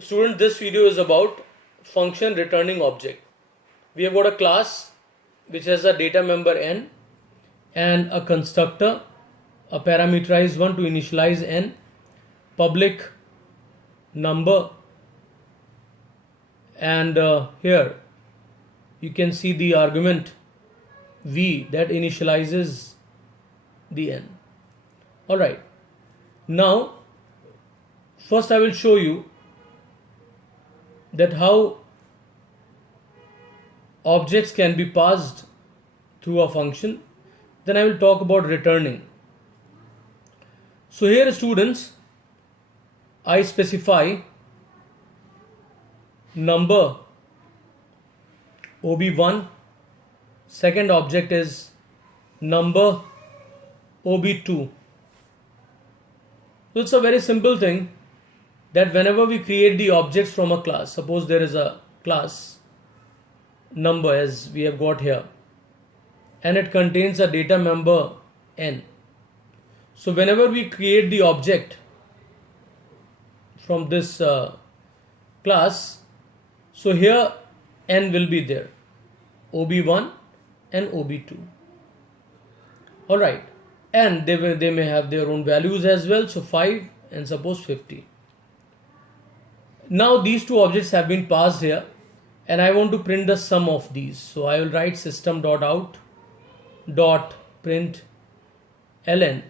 Student, this video is about function returning object. We have got a class which has a data member n and a constructor, a parameterized one to initialize n, public number, and here you can see the argument v that initializes the n. Alright, now first I will show you that how objects can be passed through a function. Then I will talk about returning. So here, students, I specify number ob1, second object is number ob2. So it's a very simple thing that whenever we create the objects from a class, suppose there is a class number as we have got here, and it contains a data member n. So whenever we create the object from this class, so here n will be there, ob1 and ob2. Alright, and they may have their own values as well, so 5 and suppose 50. Now these two objects have been passed here and I want to print the sum of these. So I will write system.out.println.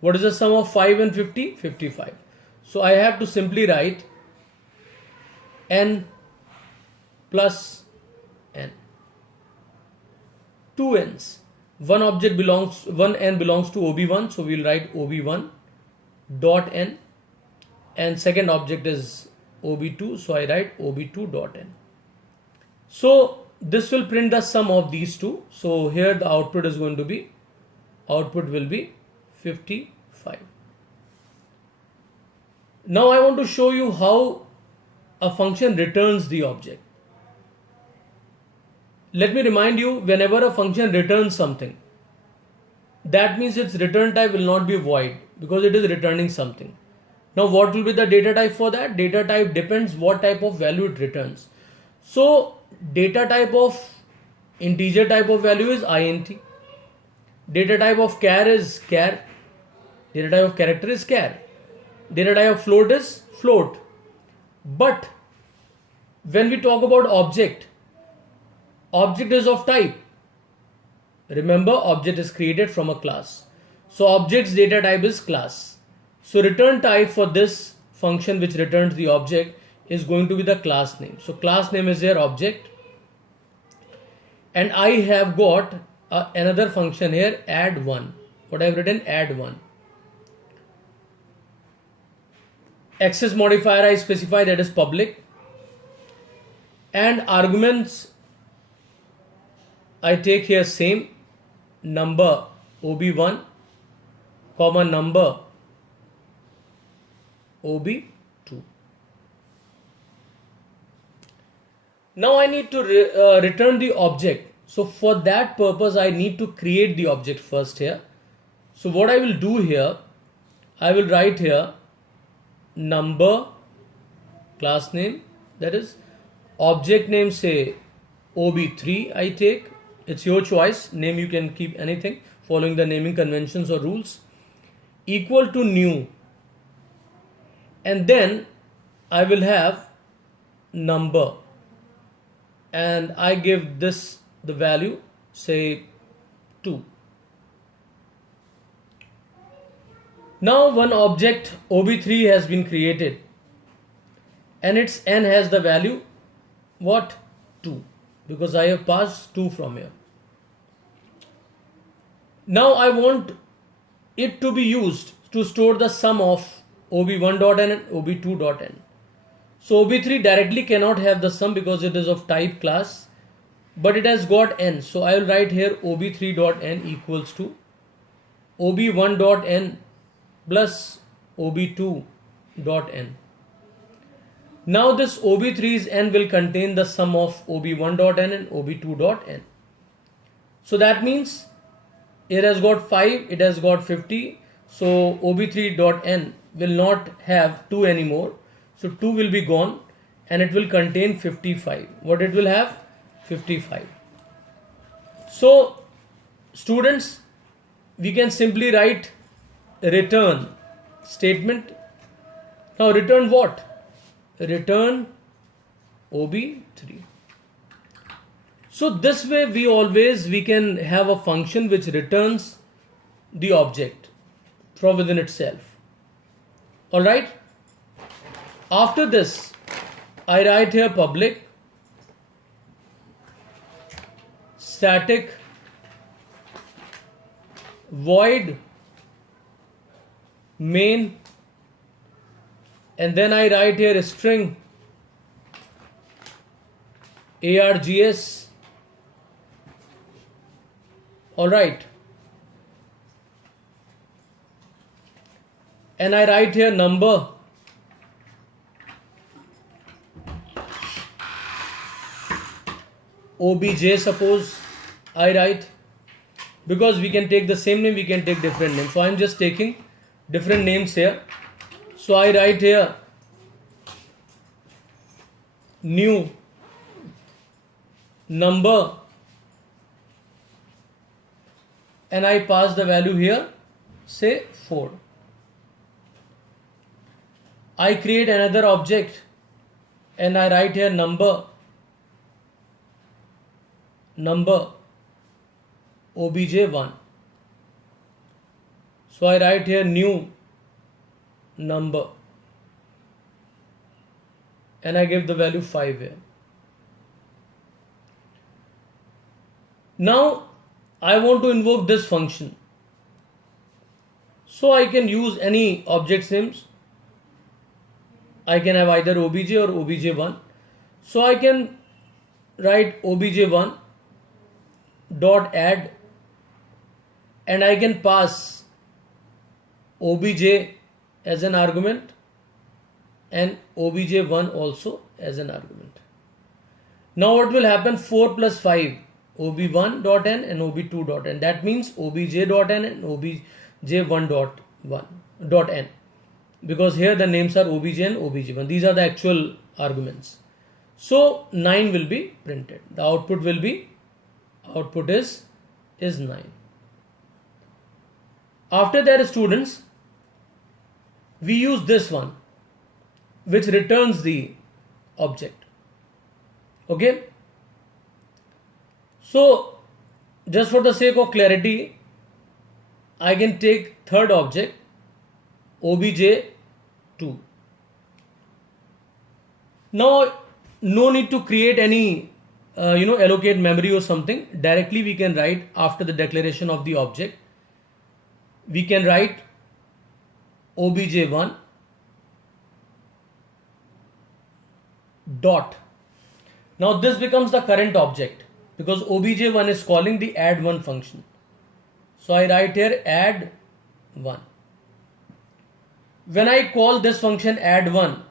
What is the sum of 5 and 50? 55. So I have to simply write n plus n. Two n's. One n belongs to ob1, so we will write ob1 dot n. And second object is ob2, so I write ob2 dot n. So this will print the sum of these two. So here the output will be 55. Now I want to show you how a function returns the object. Let me remind you, whenever a function returns something, that means its return type will not be void because it is returning something. Now what will be the data type for that? Data type depends what type of value it returns. So data type of integer type of value is int. Data type of char is char. Data type of character is char. Data type of float is float. But when we talk about object is of type. Remember, object is created from a class. So object's data type is class. So return type for this function which returns the object is going to be the class name. So class name is here object. And I have got another function here, add1. What I have written, add1. Access modifier I specify, that is public. And arguments I take here same, number ob1 comma number ob2. Now I need to return the object. So for that purpose I need to create the object first here. So what I will do here, I will write here number class name, that is object name, say ob3 I take. It's your choice, name you can keep anything following the naming conventions or rules, equal to new, and then I will have number and I give this the value, say 2. Now one object ob3 has been created and its n has the value what? 2, because I have passed 2 from here. Now I want it to be used to store the sum of ob1.n and ob2.n. So ob3 directly cannot have the sum because it is of type class, but it has got n. So I will write here ob3.n equals to ob1.n plus ob2.n. Now this ob3's n will contain the sum of ob1.n and ob2.n. So that means it has got 5, it has got 50. So ob3.n will not have 2 anymore. So 2 will be gone and it will contain 55. What it will have? 55. So students, we can simply write return statement. Now return what? Return OB3. So this way we can have a function which returns the object from within itself. Alright. After this, I write here public static void main, and then I write here a string args. Alright, and I write here number obj, suppose I write, because we can take the same name, we can take different names, so I am just taking different names here. So I write here new number, and I pass the value here, say 4. I create another object and I write here number obj1. So I write here new number and I give the value 5 here. Now I want to invoke this function, so I can use any object names. I can have either obj or obj1. So I can write obj1 dot add, and I can pass obj as an argument and obj1 also as an argument. Now what will happen? 4 plus 5, ob1 dot n and ob2 dot n. That means obj dot n and obj1 dot n, because here the names are obj and obj1. These are the actual arguments. So 9 will be printed. The output will be, output is 9. After that, students, we use this one which returns the object. Okay. So just for the sake of clarity, I can take third object obj2. Now no need to create any allocate memory or something. Directly we can write after the declaration of the object. We can write obj1 dot. Now this becomes the current object because obj1 is calling the add1 function. So I write here add1. When I call this function add1,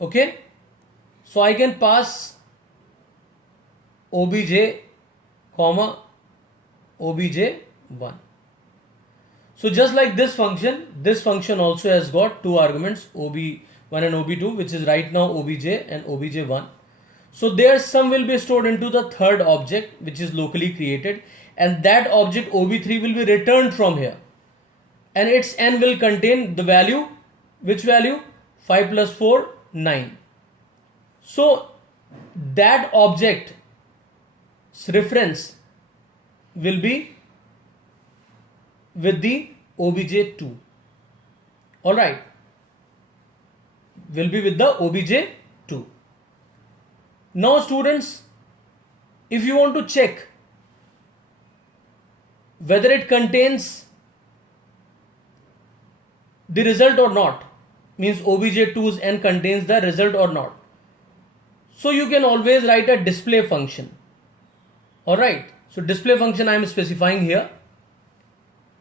okay, so I can pass obj comma obj1. So just like this function also has got two arguments, ob1 and ob2, which is right now obj and obj1. So their sum will be stored into the third object which is locally created, and that object ob3 will be returned from here, and its n will contain the value, which value? 5 plus 4, 9. So that object's reference will be with the obj2. Alright, will be with the obj2. Now students, if you want to check whether it contains the result or not, means obj2's n contains the result or not, so you can always write a display function. Alright, so display function I am specifying here,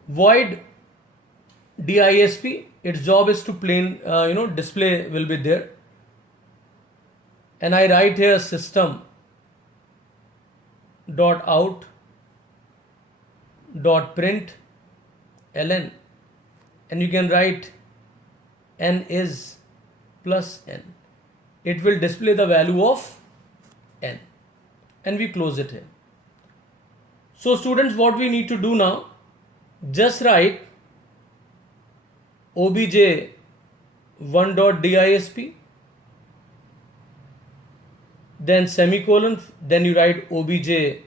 void disp. Its job is to display will be there, and I write here system dot out dot print ln, and you can write n is plus n. It will display the value of n, and we close it here. So students, what we need to do now, just write obj1.disp, then semicolon, then you write obj.disp,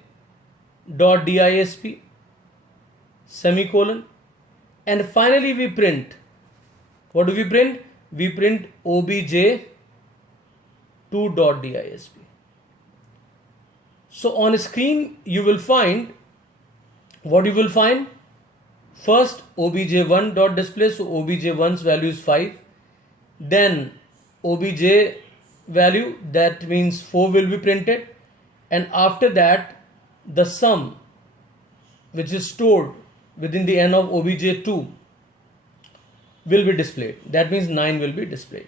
semicolon, and finally we print. What do we print? We print obj2.disp. So on screen you will find, what you will find? First obj1.display, so obj1's value is 5. Then obj value, that means 4 will be printed, and after that the sum which is stored within the n of obj2 will be displayed. That means 9 will be displayed.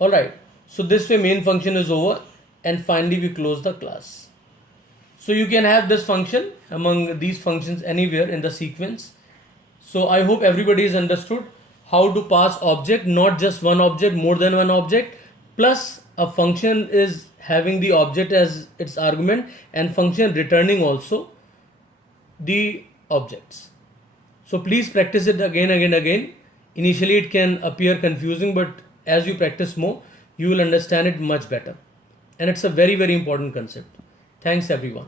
Alright, so this way main function is over, and finally we close the class. So you can have this function among these functions anywhere in the sequence. So I hope everybody has understood how to pass object, not just one object, more than one object, plus a function is having the object as its argument, and function returning also the objects. So please practice it again. Initially it can appear confusing, but as you practice more, you will understand it much better. And it's a very, very important concept. Thanks everyone.